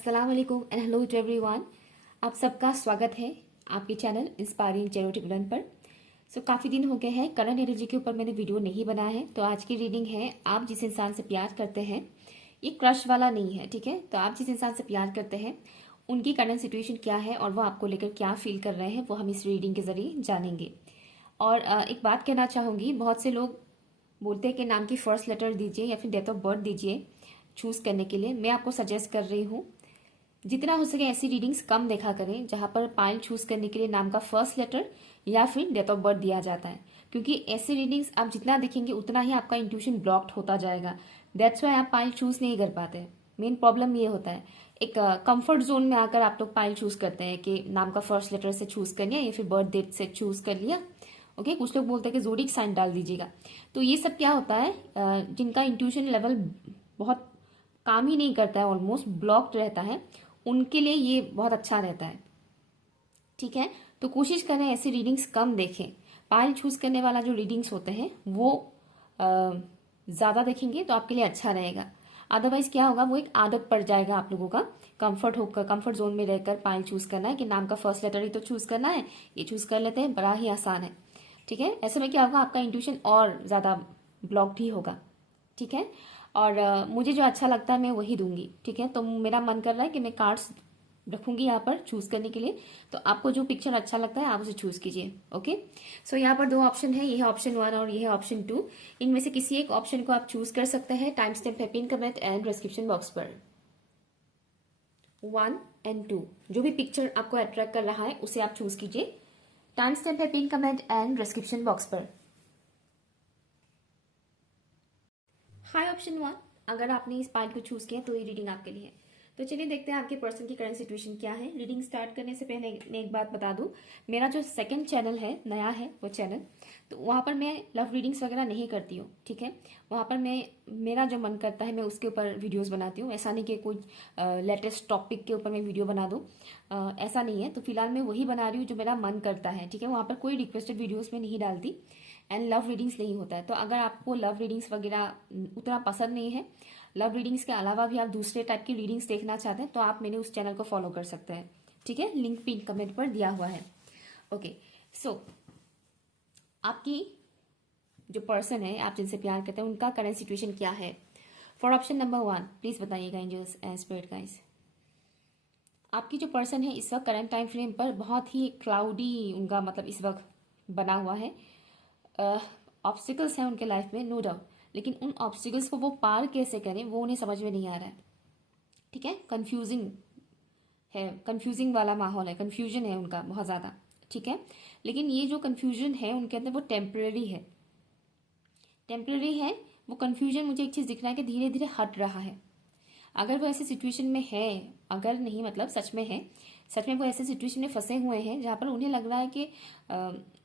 अस्सलाम वालेकुम and hello to everyone. आप सबका स्वागत है आपके चैनल इंस्पायरिंग चैरिटी बुलंद पर। काफ़ी दिन हो गए हैं करंट एनर्जी के ऊपर मैंने वीडियो नहीं बनाया है। तो आज की रीडिंग है, आप जिस इंसान से प्यार करते हैं, ये क्रश वाला नहीं है, ठीक है। तो आप जिस इंसान से प्यार करते हैं उनकी करंट सिचुएशन क्या है और वो आपको लेकर क्या फील कर रहे हैं, वो हम इस रीडिंग के जरिए जानेंगे। और एक बात कहना चाहूँगी, बहुत से लोग बोलते हैं कि नाम की फर्स्ट लेटर दीजिए या फिर डेट ऑफ बर्थ दीजिए चूज़ करने के लिए। मैं आपको सजेस्ट कर रही हूँ जितना हो सके ऐसी रीडिंग्स कम देखा करें जहां पर पाइल चूज करने के लिए नाम का फर्स्ट लेटर या फिर डेट ऑफ बर्थ दिया जाता है, क्योंकि ऐसी रीडिंग्स आप जितना देखेंगे उतना ही आपका इंट्यूशन ब्लॉक्ड होता जाएगा। दैट्स वाई आप पाइल चूज नहीं कर पाते। मेन प्रॉब्लम ये होता है, एक कंफर्ट जोन में आकर आप लोग पाइल चूज करते हैं कि नाम का फर्स्ट लेटर से चूज कर लिया या फिर बर्थ डेट से चूज कर लिया। ओके, कुछ लोग बोलते हैं कि जोडिक साइन डाल दीजिएगा। तो ये सब क्या होता है, जिनका इंट्यूशन लेवल बहुत काम ही नहीं करता है, ऑलमोस्ट ब्लॉक्ड रहता है, उनके लिए ये बहुत अच्छा रहता है, ठीक है। तो कोशिश करें ऐसी रीडिंग्स कम देखें। पाइल चूज करने वाला जो रीडिंग्स होते हैं वो ज़्यादा देखेंगे तो आपके लिए अच्छा रहेगा। अदरवाइज क्या होगा, वो एक आदत पड़ जाएगा आप लोगों का, कंफर्ट जोन में रहकर पाइल चूज करना है कि नाम का फर्स्ट लेटर ही तो चूज करना है, ये चूज कर लेते हैं, बड़ा ही आसान है, ठीक है। ऐसे में क्या होगा, आपका इंट्यूशन और ज़्यादा ब्लॉक्ड ही होगा, ठीक है। और मुझे जो अच्छा लगता है मैं वही दूंगी, ठीक है। तो मेरा मन कर रहा है कि मैं कार्ड्स रखूंगी यहाँ पर चूज करने के लिए। तो आपको जो पिक्चर अच्छा लगता है आप उसे चूज कीजिए। ओके, यहाँ पर दो ऑप्शन है, ये है ऑप्शन 1 और ये है ऑप्शन 2। इनमें से किसी एक ऑप्शन को आप चूज कर सकते हैं। टाइम स्टैम्प है pin comment and description box पर। 1 एंड 2 जो भी पिक्चर आपको अट्रैक्ट कर रहा है उसे आप चूज कीजिए। टाइम स्टैम्प है pin comment and description box पर। हाय ऑप्शन 1, अगर आपने इस पाइल को चूज किया तो ये रीडिंग आपके लिए है। तो चलिए देखते हैं आपके पर्सन की करंट सिचुएशन क्या है। रीडिंग स्टार्ट करने से पहले मैं एक बात बता दूं, मेरा जो सेकंड चैनल है, नया है वो चैनल, तो वहाँ पर मैं लव रीडिंग्स वगैरह नहीं करती हूँ, ठीक है। वहाँ पर मैं मेरा जो मन करता है मैं उसके ऊपर वीडियोस बनाती हूँ। ऐसा नहीं कि कोई लेटेस्ट टॉपिक के ऊपर मैं वीडियो बना दूँ, ऐसा नहीं है। तो फिलहाल मैं वही बना रही हूँ जो मेरा मन करता है, ठीक है। वहाँ पर कोई रिक्वेस्टेड वीडियोज़ में नहीं डालती एंड लव रीडिंग्स नहीं होता है। तो अगर आपको लव रीडिंग्स वगैरह उतना पसंद नहीं है, लव रीडिंग्स के अलावा भी आप दूसरे टाइप की रीडिंग्स देखना चाहते हैं, तो आप मेरे उस चैनल को फॉलो कर सकते हैं, ठीक है। लिंक पिन कमेंट पर दिया हुआ है। ओके, आपकी जो पर्सन है, आप जिनसे प्यार करते हैं, उनका करंट सिचुएशन क्या है। फॉर ऑप्शन नंबर 1 प्लीज बताइएगा एंजल्स एंड स्पिरिट गाइस। आपकी जो पर्सन है इस वक्त करंट टाइम फ्रेम पर बहुत ही क्लाउडी उनका मतलब इस वक्त बना हुआ है। ऑब्स्टिकल्स हैं उनके लाइफ में, नो डाउट, लेकिन उन ऑब्स्टिकल्स को वो पार कैसे करें वो उन्हें समझ में नहीं आ रहा है, ठीक है। कंफ्यूजिंग है, कंफ्यूजिंग वाला माहौल है, कंफ्यूजन है उनका बहुत ज़्यादा, ठीक है। लेकिन ये जो कंफ्यूजन है उनके अंदर वो टेम्पररी है, टेम्पररी है। वो कंफ्यूजन मुझे एक चीज़ दिख रहा है कि धीरे धीरे हट रहा है। अगर वो ऐसी सिचुएशन में है, अगर नहीं मतलब सच में है, सच में वो ऐसे सिचुएशन में फंसे हुए हैं जहाँ पर उन्हें लग रहा है कि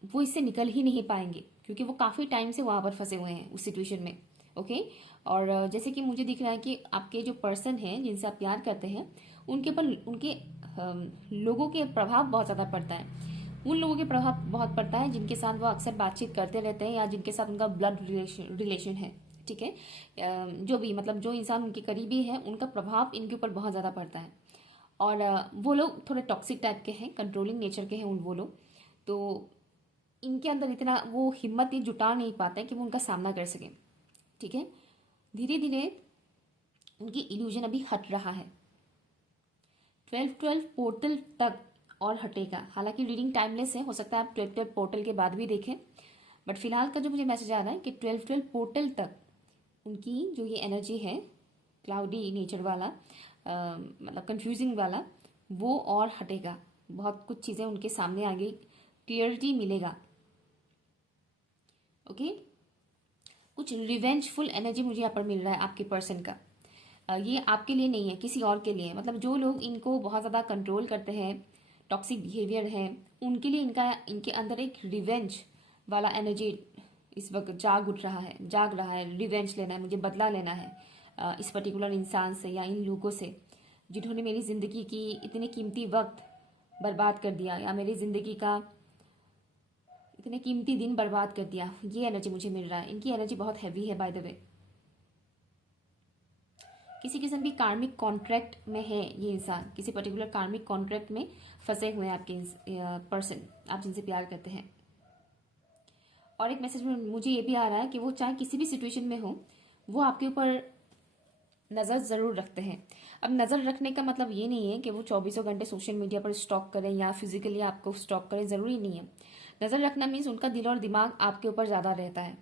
वो इससे निकल ही नहीं पाएंगे, क्योंकि वो काफ़ी टाइम से वहाँ पर फंसे हुए हैं उस सिचुएशन में। ओके, और जैसे कि मुझे दिख रहा है कि आपके जो पर्सन हैं जिनसे आप प्यार करते हैं उनके ऊपर उनके लोगों के प्रभाव बहुत ज़्यादा पड़ता है। उन लोगों के प्रभाव बहुत पड़ता है जिनके साथ वो अक्सर बातचीत करते रहते हैं या जिनके साथ उनका ब्लड रिलेशन है, ठीक है। जो भी मतलब जो इंसान उनके करीबी है उनका प्रभाव इनके ऊपर बहुत ज़्यादा पड़ता है। और वो लोग थोड़े टॉक्सिक टाइप के हैं, कंट्रोलिंग नेचर के हैं वो लोग। तो इनके अंदर इतना वो हिम्मत ही जुटा नहीं पाते हैं कि वो उनका सामना कर सकें, ठीक है। धीरे धीरे उनकी इल्यूजन अभी हट रहा है। 12-12 पोर्टल तक और हटेगा। हालांकि रीडिंग टाइमलेस है, हो सकता है आप 12-12 पोर्टल के बाद भी देखें, बट फिलहाल का जो मुझे मैसेज आ रहा है कि 12-12 पोर्टल तक उनकी जो ये एनर्जी है क्लाउडी नेचर वाला, मतलब कंफ्यूजिंग वाला, वो और हटेगा। बहुत कुछ चीज़ें उनके सामने आ गई, क्लियरिटी मिलेगा। ओके, कुछ रिवेंजफुल एनर्जी मुझे यहाँ पर मिल रहा है आपके पर्सन का। ये आपके लिए नहीं है, किसी और के लिए। मतलब जो लोग इनको बहुत ज़्यादा कंट्रोल करते हैं, टॉक्सिक बिहेवियर है, उनके लिए इनके अंदर एक रिवेंज वाला एनर्जी इस वक्त जाग रहा है। रिवेंज लेना है, मुझे बदला लेना है इस पर्टिकुलर इंसान से या इन लोगों से जिन्होंने मेरी ज़िंदगी की इतने कीमती वक्त बर्बाद कर दिया या मेरी ज़िंदगी का इतने कीमती दिन बर्बाद कर दिया। ये एनर्जी मुझे मिल रहा है। इनकी एनर्जी बहुत हैवी है बाय द वे, किसी किस्म की कार्मिक कॉन्ट्रैक्ट में है ये इंसान, किसी पर्टिकुलर कार्मिक कॉन्ट्रैक्ट में फंसे हुए हैं आपके पर्सन, आप जिनसे प्यार करते हैं। और एक मैसेज में मुझे ये भी आ रहा है कि वो चाहे किसी भी सिचुएशन में हो, वो आपके ऊपर नज़र ज़रूर रखते हैं। अब नज़र रखने का मतलब ये नहीं है कि वो 24 घंटे सोशल मीडिया पर स्टॉक करें या फिजिकली आपको स्टॉक करें, ज़रूरी नहीं है। नज़र रखना मीन्स उनका दिल और दिमाग आपके ऊपर ज़्यादा रहता है,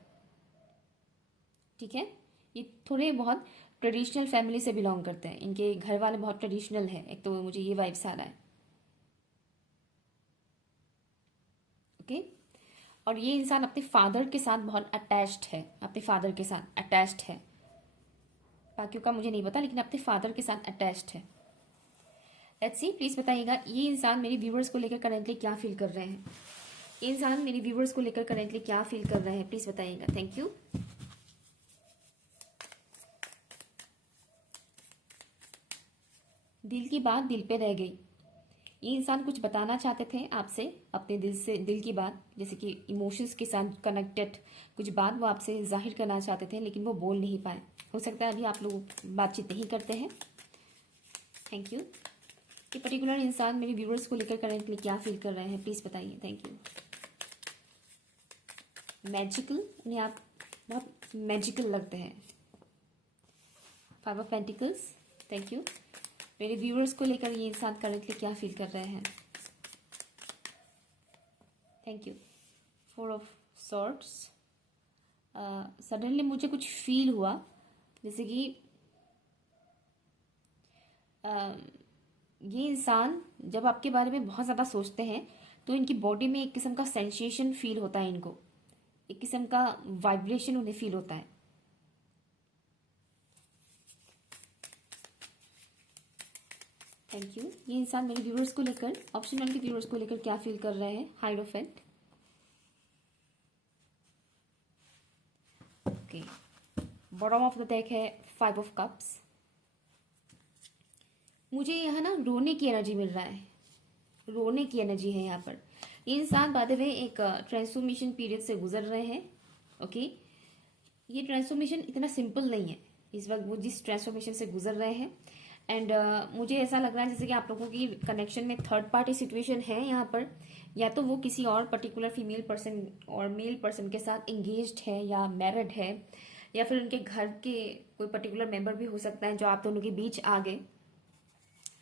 ठीक है। ये थोड़े बहुत ट्रेडिशनल फैमिली से बिलोंग करते हैं, इनके घर वाले बहुत ट्रेडिशनल है, एक तो मुझे ये वाइब्स आ रहा है, ओके। और ये इंसान अपने फादर के साथ बहुत अटैच्ड है, अपने फादर के साथ अटैच्ड है, बाकियों का मुझे नहीं पता, लेकिन अपने फादर के साथ अटैच्ड है। लेट्स सी, प्लीज बताइएगा ये इंसान मेरे व्यूवर्स को लेकर करेंटली क्या फील कर रहे हैं। ये इंसान मेरे व्यूवर्स को लेकर करेंटली क्या फील कर रहे हैं, प्लीज बताइएगा। Thank you. दिल की बात दिल पे रह गई। ये इंसान कुछ बताना चाहते थे आपसे, अपने दिल से, दिल की बात, जैसे कि इमोशंस के साथ कनेक्टेड कुछ बात वो आपसे जाहिर करना चाहते थे, लेकिन वो बोल नहीं पाए। हो सकता है अभी आप लोग बातचीत नहीं करते हैं। Thank you. ये पर्टिकुलर इंसान मेरे व्यूवर्स को लेकर करेंटली क्या फील कर रहे हैं, प्लीज बताइए। Thank you. मैजिकल, उन्हें आप बहुत मैजिकल लगते हैं। 5 ऑफ पेंटिकल्स, थैंक यू। मेरे व्यूअर्स को लेकर ये इंसान करेंटली क्या फील कर रहे हैं। Thank you. 4 of swords. Suddenly मुझे कुछ फील हुआ, जैसे कि ये इंसान जब आपके बारे में बहुत ज़्यादा सोचते हैं तो इनकी बॉडी में एक किस्म का सेंसेशन फील होता है, इनको एक किस्म का वाइब्रेशन उन्हें फील होता है। Thank you. ये इंसान मेरे व्यूअर्स को लेकर, ऑप्शन 1 के व्यूअर्स को लेकर क्या फील कर रहे हैं। Hierophant, okay. Bottom of the deck है 5 ऑफ कप्स। मुझे यहाँ ना रोने की एनर्जी मिल रहा है, रोने की एनर्जी है यहाँ पर। ये इंसान बाय द वे एक ट्रांसफॉर्मेशन पीरियड से गुजर रहे हैं, ओके। ये ट्रांसफॉर्मेशन इतना सिंपल नहीं है इस वक्त, वो जिस ट्रांसफॉर्मेशन से गुजर रहे हैं। एंड मुझे ऐसा लग रहा है जैसे कि आप लोगों की कनेक्शन में थर्ड पार्टी सिचुएशन है यहाँ पर, या तो वो किसी और पर्टिकुलर फीमेल पर्सन और मेल पर्सन के साथ एंगेज्ड है या मैरिड है, या फिर उनके घर के कोई पर्टिकुलर मेंबर भी हो सकता है जो आप दोनों के बीच आ गए,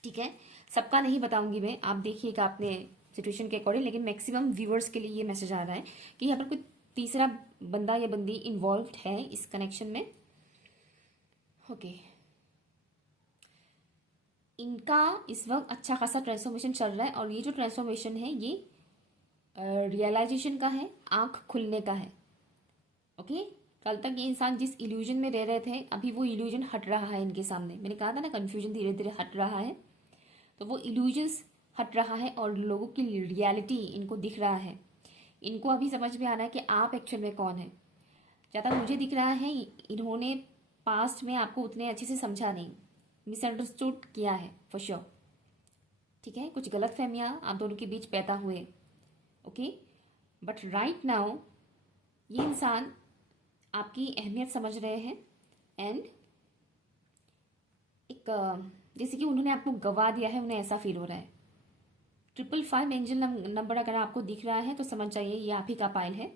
ठीक है। सबका नहीं बताऊंगी मैं, आप देखिएगा अपने सिचुएशन के अकॉर्डिंग, लेकिन मैक्सिमम व्यूअर्स के लिए ये मैसेज आ रहा है कि यहाँ पर कोई तीसरा बंदा या बंदी इन्वॉल्व है इस कनेक्शन में, ओके। इनका इस वक्त अच्छा खासा ट्रांसफॉर्मेशन चल रहा है, और ये जो ट्रांसफॉर्मेशन है ये रियलाइजेशन का है, आंख खुलने का है, ओके। कल तक ये इंसान जिस इल्यूजन में रह रहे थे, अभी वो इल्यूजन हट रहा है इनके सामने। मैंने कहा था ना, कंफ्यूजन धीरे धीरे हट रहा है, तो वो इल्यूजन्स हट रहा है और लोगों की रियलिटी इनको दिख रहा है। इनको अभी समझ में आ रहा है कि आप एक्चुअल में कौन है। ज़्यादा मुझे दिख रहा है इन्होंने पास्ट में आपको उतने अच्छे से समझा नहीं, मिसअंडरस्टूड किया है फॉर श्योर, ठीक है। कुछ गलत फहमियाँ आप दोनों के बीच पैदा हुए, ओके। बट राइट नाउ ये इंसान आपकी अहमियत समझ रहे हैं, एंड एक जैसे कि उन्होंने आपको गवा दिया है, उन्हें ऐसा फील हो रहा है। 555 एंजल नंबर अगर आपको दिख रहा है तो समझ जाइए ये आप ही का पायल है,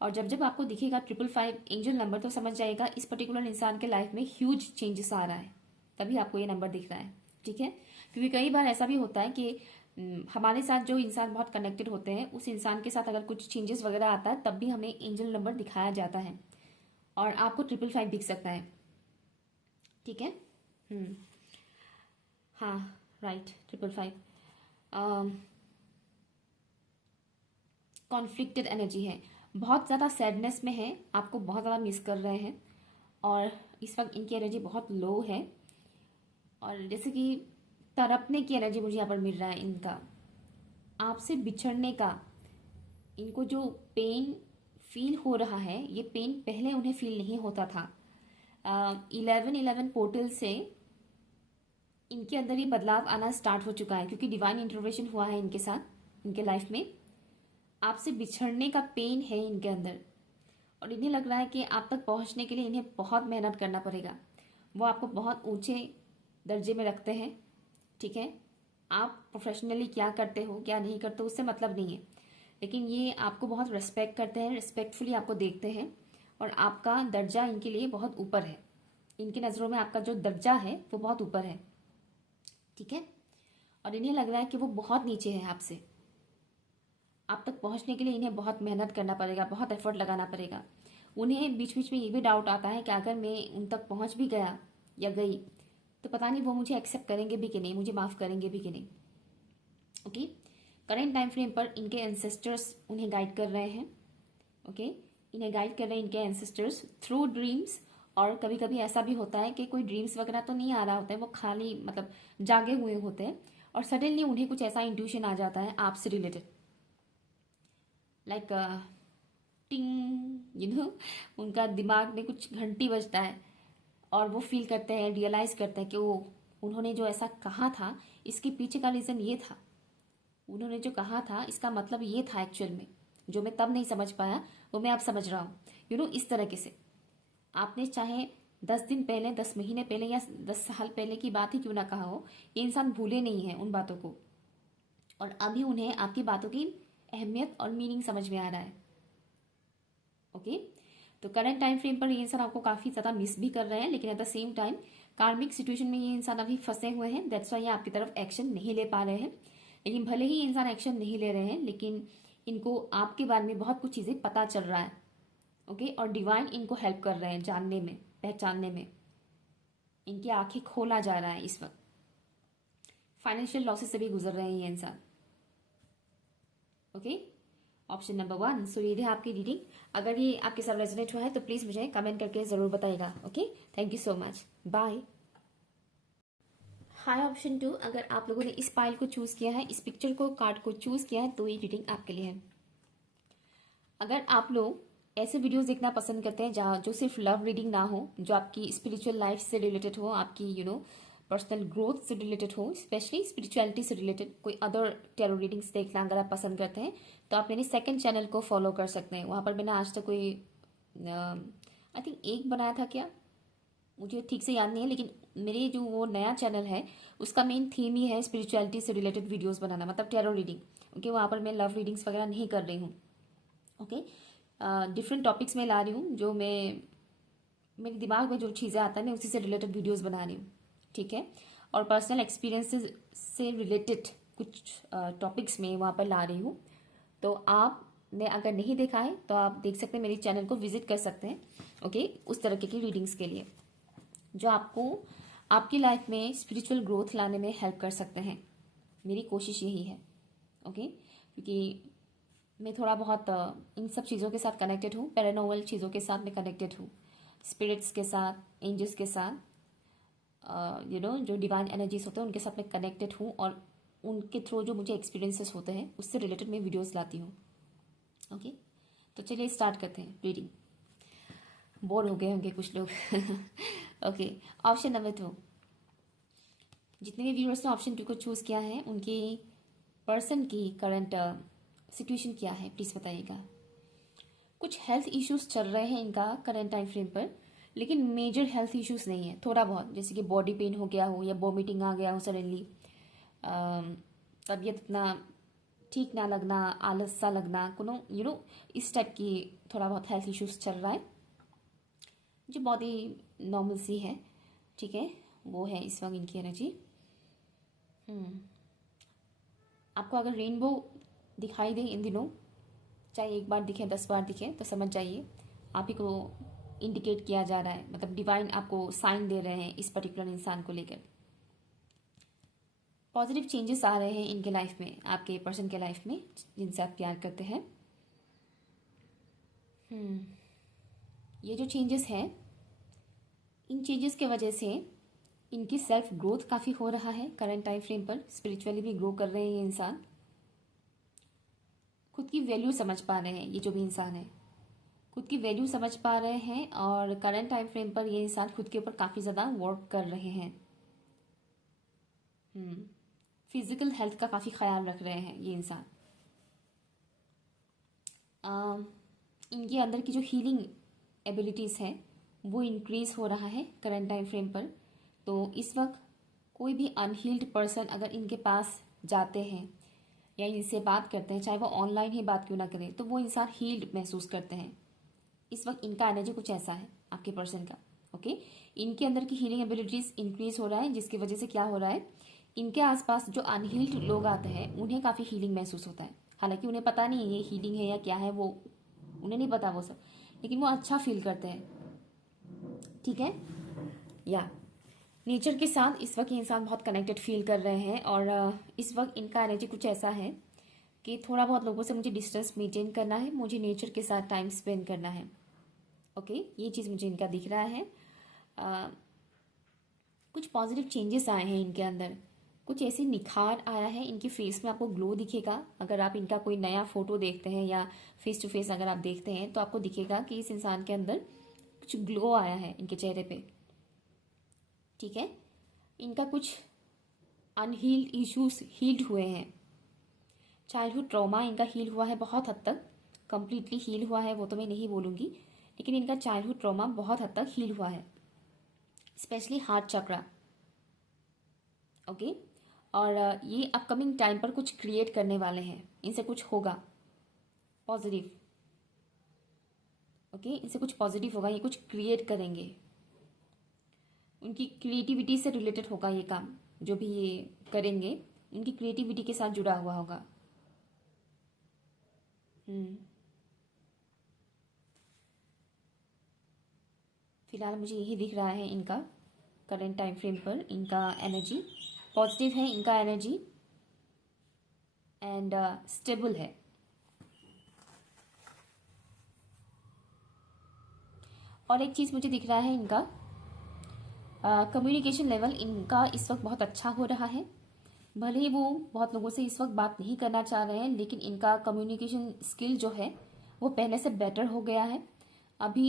और जब जब आपको दिखेगा 555 एंजल नंबर तो समझ जाइएगा इस पर्टिकुलर इंसान के लाइफ में ह्यूज चेंजेस आ रहा है, तभी आपको ये नंबर दिख रहा है, ठीक है। क्योंकि कई बार ऐसा भी होता है कि हमारे साथ जो इंसान बहुत कनेक्टेड होते हैं उस इंसान के साथ अगर कुछ चेंजेस वगैरह आता है तब भी हमें एंजल नंबर दिखाया जाता है, और आपको 555 दिख सकता है, ठीक है। हाँ, राइट, 555 कॉन्फ्लिक्टेड एनर्जी है, बहुत ज़्यादा सैडनेस में है, आपको बहुत ज़्यादा मिस कर रहे हैं, और इस वक्त इनकी एनर्जी बहुत लो है, और जैसे कि तड़पने की एनर्जी मुझे यहाँ पर मिल रहा है इनका, आपसे बिछड़ने का। इनको जो पेन फील हो रहा है, ये पेन पहले उन्हें फील नहीं होता था। 1111 पोर्टल से इनके अंदर ये बदलाव आना स्टार्ट हो चुका है, क्योंकि डिवाइन इंटरवेंशन हुआ है इनके साथ, इनके लाइफ में। आपसे बिछड़ने का पेन है इनके अंदर, और इन्हें लग रहा है कि आप तक पहुंचने के लिए इन्हें बहुत मेहनत करना पड़ेगा। वो आपको बहुत ऊंचे दर्जे में रखते हैं, ठीक है। आप प्रोफेशनली क्या करते हो क्या नहीं करते हो उससे मतलब नहीं है, लेकिन ये आपको बहुत रिस्पेक्ट करते हैं, रिस्पेक्टफुली आपको देखते हैं, और आपका दर्जा इनके लिए बहुत ऊपर है। इनकी नज़रों में आपका जो दर्जा है वो बहुत ऊपर है, ठीक है। और इन्हें लग रहा है कि वो बहुत नीचे है आपसे। आप तक पहुंचने के लिए इन्हें बहुत मेहनत करना पड़ेगा, बहुत एफर्ट लगाना पड़ेगा। उन्हें बीच बीच में ये भी डाउट आता है कि अगर मैं उन तक पहुंच भी गया या गई तो पता नहीं वो मुझे एक्सेप्ट करेंगे भी कि नहीं, मुझे माफ़ करेंगे भी कि नहीं। ओके, करेंट टाइम फ्रेम पर इनके एंसेस्टर्स उन्हें गाइड कर रहे हैं। ओके, इन्हें गाइड कर रहे हैं इनके एंसेस्टर्स थ्रू ड्रीम्स। और कभी कभी ऐसा भी होता है कि कोई ड्रीम्स वगैरह तो नहीं आ रहा होता है, वो खाली मतलब जागे हुए होते हैं, और सडनली उन्हें कुछ ऐसा इंट्यूशन आ जाता है आपसे रिलेटेड, लाइक टिंग, उनका दिमाग में कुछ घंटी बजता है, और वो फील करते हैं, रियलाइज करते हैं कि वो उन्होंने जो ऐसा कहा था इसके पीछे का रीज़न ये था, उन्होंने जो कहा था इसका मतलब ये था एक्चुअल में, जो मैं तब नहीं समझ पाया वो मैं अब समझ रहा हूँ। इस तरीके से आपने चाहे 10 दिन पहले, 10 महीने पहले या 10 साल पहले की बात ही क्यों ना कहा हो, ये इंसान भूले नहीं है उन बातों को, और अभी उन्हें आपकी बातों की अहमियत और मीनिंग समझ में आ रहा है। ओके, तो करंट टाइम फ्रेम पर ये इंसान आपको काफ़ी ज़्यादा मिस भी कर रहे हैं, लेकिन एट द सेम टाइम कार्मिक सिचुएशन में ये इंसान अभी फंसे हुए हैं, दैट्स वाई ये आपकी तरफ एक्शन नहीं ले पा रहे हैं। लेकिन भले ही ये इंसान एक्शन नहीं ले रहे हैं, लेकिन इनको आपके बारे में बहुत कुछ चीज़ें पता चल रहा है। ओके, और डिवाइन इनको हेल्प कर रहे हैं जानने में, पहचानने में। इनकी आंखें खोला जा रहा है इस वक्त। फाइनेंशियल लॉसेस से भी गुजर रहे हैं ये इंसान। Okay, option number 1। सो ये है आपकी रीडिंग। अगर ये आपके साथ रेजोनेट हुआ है तो प्लीज़ मुझे कमेंट करके ज़रूर बताइएगा। Okay, thank you so much, bye. Hi option 2। अगर आप लोगों ने इस पाइल को चूज़ किया है, इस पिक्चर को, कार्ड को चूज़ किया है, तो ये रीडिंग आपके लिए है। अगर आप लोग ऐसे वीडियोस देखना पसंद करते हैं जहाँ जो सिर्फ लव रीडिंग ना हो, जो आपकी स्पिरिचुअल लाइफ से रिलेटेड हो, आपकी पर्सनल ग्रोथ से रिलेटेड हो, स्पेशली स्पिरिचुअलिटी से रिलेटेड कोई अदर टैरो रीडिंग्स देखना अगर आप पसंद करते हैं, तो आप मेरे सेकंड चैनल को फॉलो कर सकते हैं। वहाँ पर मैंने आज तक कोई आई थिंक एक बनाया था क्या, मुझे ठीक से याद नहीं है, लेकिन मेरे जो वो नया चैनल है उसका मेन थीम ही है स्पिरिचुअलिटी से रिलेटेड वीडियोस बनाना, मतलब टैरो रीडिंग। ओके, वहाँ पर मैं लव रीडिंग्स वगैरह नहीं कर रही हूँ। ओके, डिफरेंट टॉपिक्स में ला रही हूँ, जो मैं मेरे दिमाग में जो चीज़ें आता है मैं उसी से रिलेटेड वीडियोस बना रही हूँ, ठीक है। और पर्सनल एक्सपीरियंसेस से रिलेटेड कुछ टॉपिक्स में वहाँ पर ला रही हूँ। तो आपने अगर नहीं देखा है तो आप देख सकते हैं, मेरे चैनल को विजिट कर सकते हैं। ओके, उस तरीके की रीडिंग्स के लिए जो आपको आपकी लाइफ में स्पिरिचुअल ग्रोथ लाने में हेल्प कर सकते हैं। मेरी कोशिश यही है। ओके, क्योंकि मैं थोड़ा बहुत इन सब चीज़ों के साथ कनेक्टेड हूँ, पैरानॉर्मल चीज़ों के साथ मैं कनेक्टेड हूँ, स्पिरिट्स के साथ, एंजल्स के साथ, जो डिवाइन एनर्जीज होते हैं उनके साथ मैं कनेक्टेड हूँ, और उनके थ्रू जो मुझे एक्सपीरियंसेस होते हैं उससे रिलेटेड मैं वीडियोस लाती हूँ। ओके, तो चलिए स्टार्ट करते हैं रीडिंग। बोर हो गए होंगे कुछ लोग। Okay, option number 2। जितने भी व्यूअर्स ने ऑप्शन 2 को चूज़ किया है उनकी पर्सन की करंट सिचुएशन क्या है प्लीज़ बताइएगा। कुछ हेल्थ इश्यूज चल रहे हैं इनका करंट टाइम फ्रेम पर, लेकिन मेजर हेल्थ इश्यूज नहीं है, थोड़ा बहुत, जैसे कि बॉडी पेन हो गया हो या वॉमिटिंग आ गया हो सडनली, तबीयत इतना ठीक ना लगना, आलस सा लगना, इस टाइप की थोड़ा बहुत हेल्थ इश्यूज चल रहा है, जो बहुत ही नॉर्मल सी है, ठीक है। वो है इस वक्त इनकी एनर्जी। आपको अगर रेनबो दिखाई दे इन दिनों, चाहे एक बार दिखे 10 बार दिखे, तो समझ जाइए आप ही को इंडिकेट किया जा रहा है, मतलब डिवाइन आपको साइन दे रहे हैं इस पर्टिकुलर इंसान को लेकर। पॉजिटिव चेंजेस आ रहे हैं इनके लाइफ में, आपके पर्सन के लाइफ में जिनसे आप प्यार करते हैं। ये जो चेंजेस हैं, इन चेंजेस के वजह से इनकी सेल्फ ग्रोथ काफ़ी हो रहा है करंट टाइम फ्रेम पर, स्पिरिचुअली भी ग्रो कर रहे हैं ये इंसान, खुद की वैल्यू समझ पा रहे हैं। ये जो भी इंसान है खुद की वैल्यू समझ पा रहे हैं, और करंट टाइम फ्रेम पर ये इंसान खुद के ऊपर काफ़ी ज़्यादा वर्क कर रहे हैं। फिजिकल हेल्थ का काफ़ी ख्याल रख रहे हैं ये इंसान। इनके अंदर की जो हीलिंग एबिलिटीज़ हैं वो इंक्रीज हो रहा है करंट टाइम फ्रेम पर। तो इस वक्त कोई भी अनहील्ड पर्सन अगर इनके पास जाते हैं या इनसे बात करते हैं, चाहे वो ऑनलाइन ही बात क्यों ना करें, तो वो इंसान हील्ड महसूस करते हैं। इस वक्त इनका एनर्जी कुछ ऐसा है आपके पर्सन का। ओके, इनके अंदर की हीलिंग एबिलिटीज इंक्रीज हो रहा है, जिसकी वजह से क्या हो रहा है, इनके आसपास जो अनहील्ड लोग आते हैं उन्हें काफ़ी हीलिंग महसूस होता है। हालांकि उन्हें पता नहीं है ये हीलिंग है या क्या है, वो उन्हें नहीं पता वो सब, लेकिन वो अच्छा फील करते हैं। ठीक है, या नेचर के साथ इस वक्त ये इंसान बहुत कनेक्टेड फील कर रहे हैं। और इस वक्त इनका एनर्जी कुछ ऐसा है कि थोड़ा बहुत लोगों से मुझे डिस्टेंस मेंटेन करना है, मुझे नेचर के साथ टाइम स्पेंड करना है। ओके, ये चीज़ मुझे इनका दिख रहा है। कुछ पॉजिटिव चेंजेस आए हैं इनके अंदर, कुछ ऐसी निखार आया है इनके फेस में, आपको ग्लो दिखेगा। अगर आप इनका कोई नया फोटो देखते हैं या फेस टू फेस अगर आप देखते हैं तो आपको दिखेगा कि इस इंसान के अंदर कुछ ग्लो आया है इनके चेहरे पे। ठीक है, इनका कुछ अनहील्ड इश्यूज हील्ड हुए हैं। चाइल्डहुड ट्रॉमा इनका हील हुआ है बहुत हद तक, कंप्लीटली हील हुआ है वो तो मैं नहीं बोलूँगी, लेकिन इनका चाइल्डहुड ट्रॉमा बहुत हद तक हील हुआ है, स्पेशली हार्ट चक्रा। ओके, और ये अपकमिंग टाइम पर कुछ क्रिएट करने वाले हैं, इनसे कुछ होगा पॉजिटिव। ओके, इनसे कुछ पॉजिटिव होगा, ये कुछ क्रिएट करेंगे, उनकी क्रिएटिविटी से रिलेटेड होगा ये काम, जो भी ये करेंगे उनकी क्रिएटिविटी के साथ जुड़ा हुआ होगा। फिलहाल मुझे यही दिख रहा है इनका करंट टाइम फ्रेम पर। इनका एनर्जी पॉजिटिव है, इनका एनर्जी एंड स्टेबल है। और एक चीज़ मुझे दिख रहा है इनका कम्युनिकेशन लेवल इनका इस वक्त बहुत अच्छा हो रहा है। भले ही वो बहुत लोगों से इस वक्त बात नहीं करना चाह रहे हैं, लेकिन इनका कम्युनिकेशन स्किल जो है वो पहले से बेटर हो गया है। अभी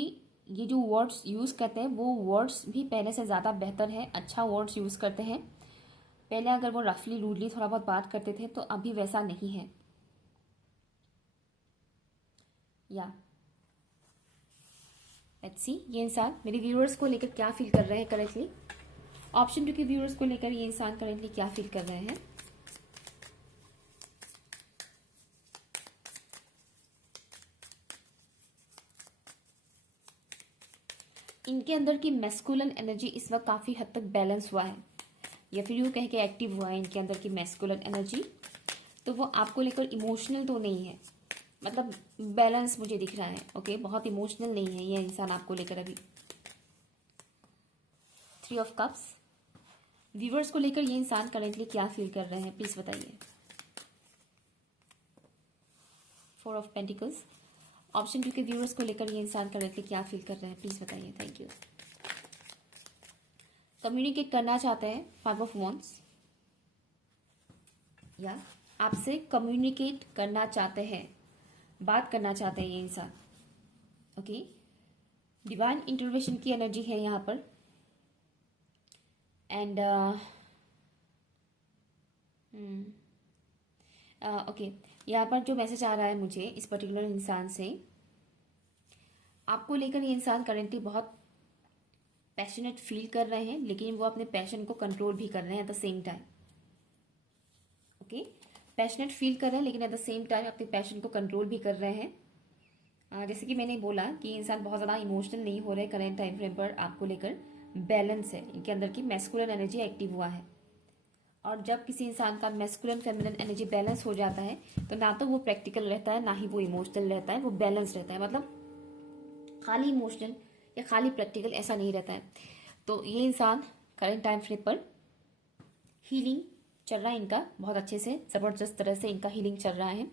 ये जो वर्ड्स यूज़ करते हैं वो वर्ड्स भी पहले से ज़्यादा बेहतर है, अच्छा वर्ड्स यूज़ करते हैं। पहले अगर वो रफली रूडली थोड़ा बहुत बात करते थे तो अभी वैसा नहीं है। या लेट्स सी ये इंसान मेरे व्यूअर्स को लेकर क्या फील कर रहे हैं करेंटली। ऑप्शन 2 के व्यूअर्स को लेकर ये इंसान करेंटली क्या फील कर रहे हैं। इनके अंदर की मैस्कुलिन एनर्जी इस वक्त काफ़ी हद तक बैलेंस हुआ है, या फिर यूँ कह के एक्टिव हुआ है इनके अंदर की मैस्कुलिन एनर्जी। तो वो आपको लेकर इमोशनल तो नहीं है, मतलब बैलेंस मुझे दिख रहा है। ओके, बहुत इमोशनल नहीं है ये इंसान आपको लेकर अभी। 3 ऑफ कप्स, व्यूवर्स को लेकर ये इंसान करेंटली क्या फील कर रहे हैं प्लीज़ बताइए। 4 ऑफ पेंटिकल्स, ऑप्शन 2 के व्यूवर्स को लेकर ये इंसान करेंटली क्या फील कर रहे हैं प्लीज़ बताइए। Thank you. कम्युनिकेट करना चाहते हैं, 5 ऑफ वॉन्ड्स, या आपसे कम्युनिकेट करना चाहते हैं, बात करना चाहते हैं ये इंसान। ओके, डिवाइन इंटरवेंशन की एनर्जी है यहाँ पर। एंड ओके, यहाँ पर जो मैसेज आ रहा है मुझे इस पर्टिकुलर इंसान से, आपको लेकर ये इंसान करेंटली बहुत पैशनेट फील कर रहे हैं, लेकिन वो अपने पैशन को कंट्रोल भी कर रहे हैं at the same time. Okay, passionate feel कर रहे हैं लेकिन एट द सेम टाइम अपने पैशन को कंट्रोल भी कर रहे हैं। जैसे कि मैंने बोला कि इंसान बहुत ज़्यादा इमोशनल नहीं हो रहे करेंट टाइम फ्रेम पर, आपको लेकर बैलेंस है, इनके अंदर की मैस्कुलिन एनर्जी एक्टिव हुआ है। और जब किसी इंसान का मैस्कुलिन फेमिनिन एनर्जी बैलेंस हो जाता है तो ना तो वो प्रैक्टिकल रहता है, ना ही वो इमोशनल रहता है, वो बैलेंस रहता है। मतलब खाली इमोशनल या खाली प्रैक्टिकल ऐसा नहीं रहता है। तो ये इंसान करंट टाइम फ्रेम पर हीलिंग चल रहा है इनका बहुत अच्छे से, ज़बरदस्त तरह से इनका हीलिंग चल रहा है।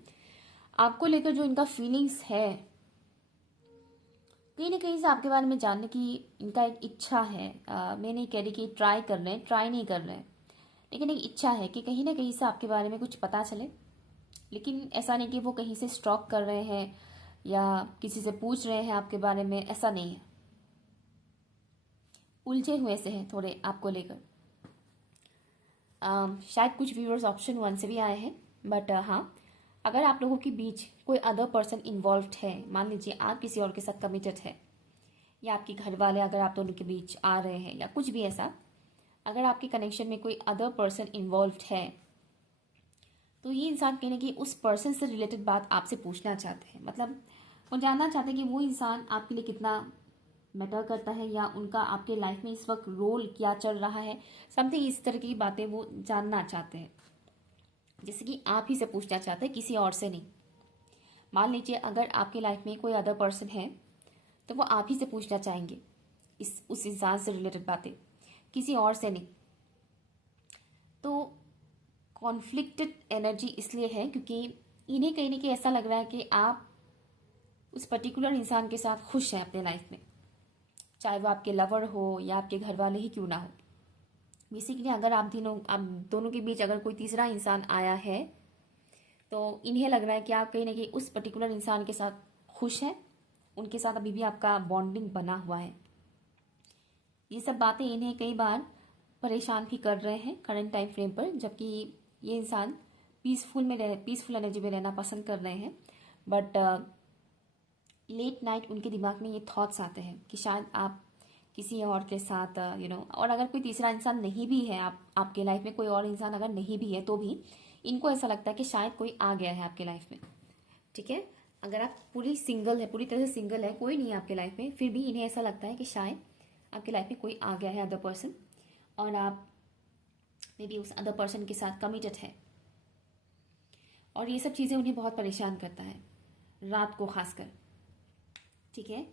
आपको लेकर जो इनका फीलिंग्स है, कहीं ना कहीं से आपके बारे में जानने की इनका एक इच्छा है। मैं नहीं कह रही कि ट्राई कर रहे हैं, ट्राई नहीं कर रहे हैं, लेकिन एक इच्छा है कि कहीं ना कहीं से आपके बारे में कुछ पता चले। लेकिन ऐसा नहीं कि वो कहीं से स्टॉक कर रहे हैं या किसी से पूछ रहे हैं आपके बारे में, ऐसा नहीं है। उलझे हुए से हैं थोड़े आपको लेकर। शायद कुछ व्यूअर्स ऑप्शन 1 से भी आए हैं, बट हाँ, अगर आप लोगों के बीच कोई अदर पर्सन इन्वॉल्व है, मान लीजिए आप किसी और के साथ कमिटेड है या आपके घर वाले अगर आप दोनों के बीच आ रहे हैं या कुछ भी ऐसा, अगर आपके कनेक्शन में कोई अदर पर्सन इन्वॉल्व्ड है तो ये इंसान कहीं ना कहीं उस पर्सन से रिलेटेड बात आपसे पूछना चाहते हैं। मतलब वो जानना चाहते हैं कि वो इंसान आपके लिए कितना मैटर करता है या उनका आपके लाइफ में इस वक्त रोल क्या चल रहा है, समथिंग इस तरह की बातें वो जानना चाहते हैं, जैसे कि आप ही से पूछना चाहते हैं, किसी और से नहीं। मान लीजिए अगर आपके लाइफ में कोई अदर पर्सन है तो वो आप ही से पूछना चाहेंगे उस इंसान से रिलेटेड बातें, किसी और से नहीं। तो कॉन्फ्लिक्टेड एनर्जी इसलिए है क्योंकि इन्हें कहीं ना कहीं ऐसा लग रहा है कि आप उस पर्टिकुलर इंसान के साथ खुश हैं अपने लाइफ में, चाहे वो आपके लवर हो या आपके घर वाले ही क्यों ना हो। बेसिकली अगर आप दोनों के बीच अगर कोई तीसरा इंसान आया है तो इन्हें लग रहा है कि आप कहीं ना कहीं उस पर्टिकुलर इंसान के साथ खुश हैं, उनके साथ अभी भी आपका बॉन्डिंग बना हुआ है। ये सब बातें इन्हें कई बार परेशान भी कर रहे हैं करंट टाइम फ्रेम पर, जबकि ये इंसान पीसफुल एनर्जी में रहना पसंद कर रहे हैं। बट लेट नाइट उनके दिमाग में ये थॉट्स आते हैं कि शायद आप किसी और के साथ और अगर कोई तीसरा इंसान नहीं भी है, आपके लाइफ में कोई और इंसान अगर नहीं भी है तो भी इनको ऐसा लगता है कि शायद कोई आ गया है आपके लाइफ में। ठीक है, अगर आप पूरी तरह से सिंगल है, कोई नहीं है आपके लाइफ में, फिर भी इन्हें ऐसा लगता है कि शायद आपके लाइफ में कोई आ गया है अदर पर्सन, और आप मे बी उस अदर पर्सन के साथ कमिटेड है। और ये सब चीज़ें उन्हें बहुत परेशान करता है, रात को खासकर। ठीक है,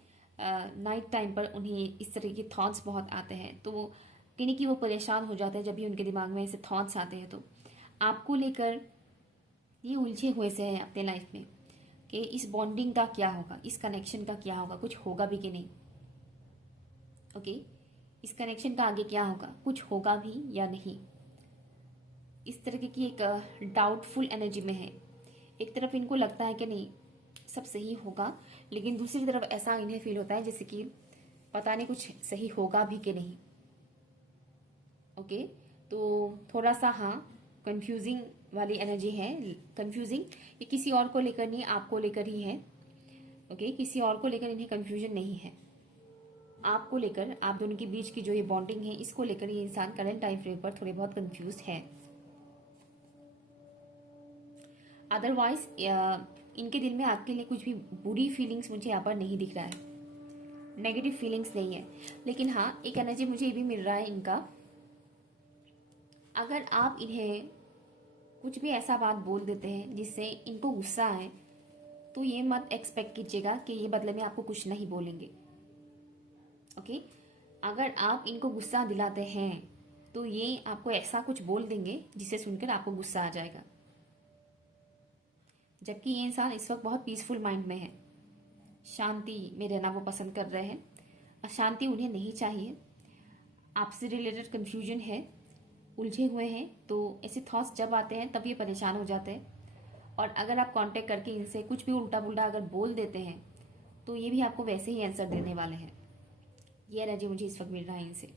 नाइट टाइम पर उन्हें इस तरह के थॉट्स बहुत आते हैं, तो कहीं ना कहीं वो परेशान हो जाते हैं जब भी उनके दिमाग में ऐसे थॉट्स आते हैं। तो आपको लेकर ये उलझे हुए से हैं अपने लाइफ में कि इस बॉन्डिंग का क्या होगा, इस कनेक्शन का क्या होगा, कुछ होगा भी कि नहीं। ओके, इस कनेक्शन का आगे क्या होगा, कुछ होगा भी या नहीं। इस तरह की एक डाउटफुल एनर्जी में है। एक तरफ इनको लगता है कि नहीं सब सही होगा, लेकिन दूसरी तरफ ऐसा इन्हें फील होता है जैसे कि पता नहीं कुछ सही होगा भी कि नहीं। ओके, तो थोड़ा सा हाँ कंफ्यूजिंग वाली एनर्जी है। कंफ्यूजिंग ये किसी और को लेकर नहीं, आपको लेकर ही है। ओके, किसी और को लेकर इन्हें कंफ्यूजन नहीं है, आपको लेकर, आप दोनों के बीच की जो ये बॉन्डिंग है इसको लेकर ये इंसान करंट टाइम फ्रेम पर थोड़े बहुत कंफ्यूज है। अदरवाइज इनके दिल में आपके लिए कुछ भी बुरी फीलिंग्स मुझे यहाँ पर नहीं दिख रहा है, नेगेटिव फीलिंग्स नहीं है। लेकिन हाँ एक एनर्जी मुझे ये भी मिल रहा है इनका, अगर आप इन्हें कुछ भी ऐसा बात बोल देते हैं जिससे इनको गुस्सा आए तो ये मत एक्सपेक्ट कीजिएगा कि ये बदले में आपको कुछ नहीं बोलेंगे। ओके, अगर आप इनको गुस्सा दिलाते हैं तो ये आपको ऐसा कुछ बोल देंगे जिसे सुनकर आपको गुस्सा आ जाएगा। जबकि ये इंसान इस वक्त बहुत पीसफुल माइंड में है, शांति में रहना वो पसंद कर रहे हैं, अशांति उन्हें नहीं चाहिए। आपसे रिलेटेड कंफ्यूजन है, उलझे हुए हैं, तो ऐसे थॉट्स जब आते हैं तब ये परेशान हो जाते हैं। और अगर आप कांटेक्ट करके इनसे कुछ भी उल्टा पुल्टा अगर बोल देते हैं तो ये भी आपको वैसे ही आंसर देने वाले हैं। ये एनर्जी मुझे इस वक्त मिल रहा है इनसे।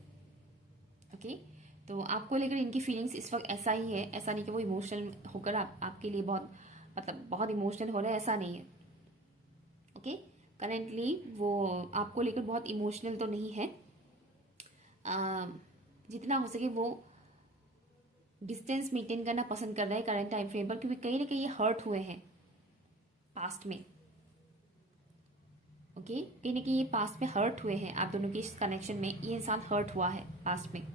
ओके, तो आपको लेकर इनकी फीलिंग्स इस वक्त ऐसा ही है, ऐसा नहीं कि वो इमोशनल होकर आपके लिए बहुत इमोशनल हो रहा है, ऐसा नहीं है। ओके, करेंटली वो आपको लेकर बहुत इमोशनल तो नहीं है, जितना हो सके वो डिस्टेंस मेंटेन करना पसंद कर रहे हैं करंट टाइम फ्रेम पर, क्योंकि कहीं ना कहीं ये हर्ट हुए हैं पास्ट में। ओके, कहीं ना कहीं ये पास्ट में हर्ट हुए हैं, आप दोनों के इस कनेक्शन में ये इंसान हर्ट हुआ है पास्ट में,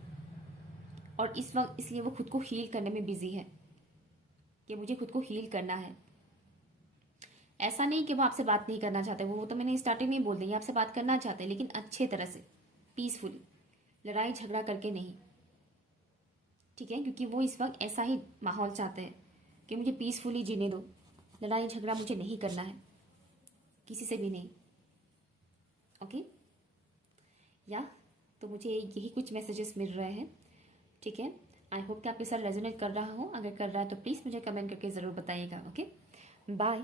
और इस वक्त इसलिए वो खुद को हील करने में बिजी है कि मुझे खुद को हील करना है। ऐसा नहीं कि वो आपसे बात नहीं करना चाहते, वो तो मैंने स्टार्टिंग में ही बोल दी, आपसे बात करना चाहते हैं, लेकिन अच्छे तरह से, पीसफुली, लड़ाई झगड़ा करके नहीं। ठीक है, क्योंकि वो इस वक्त ऐसा ही माहौल चाहते हैं कि मुझे पीसफुली जीने दो, लड़ाई झगड़ा मुझे नहीं करना है, किसी से भी नहीं। ओके, या तो मुझे यही कुछ मैसेजेस मिल रहे हैं। ठीक है, आई होप कि आपके साथ रेजोनेट कर रहा हो, अगर कर रहा है तो प्लीज़ मुझे कमेंट करके ज़रूर बताइएगा। Okay, bye.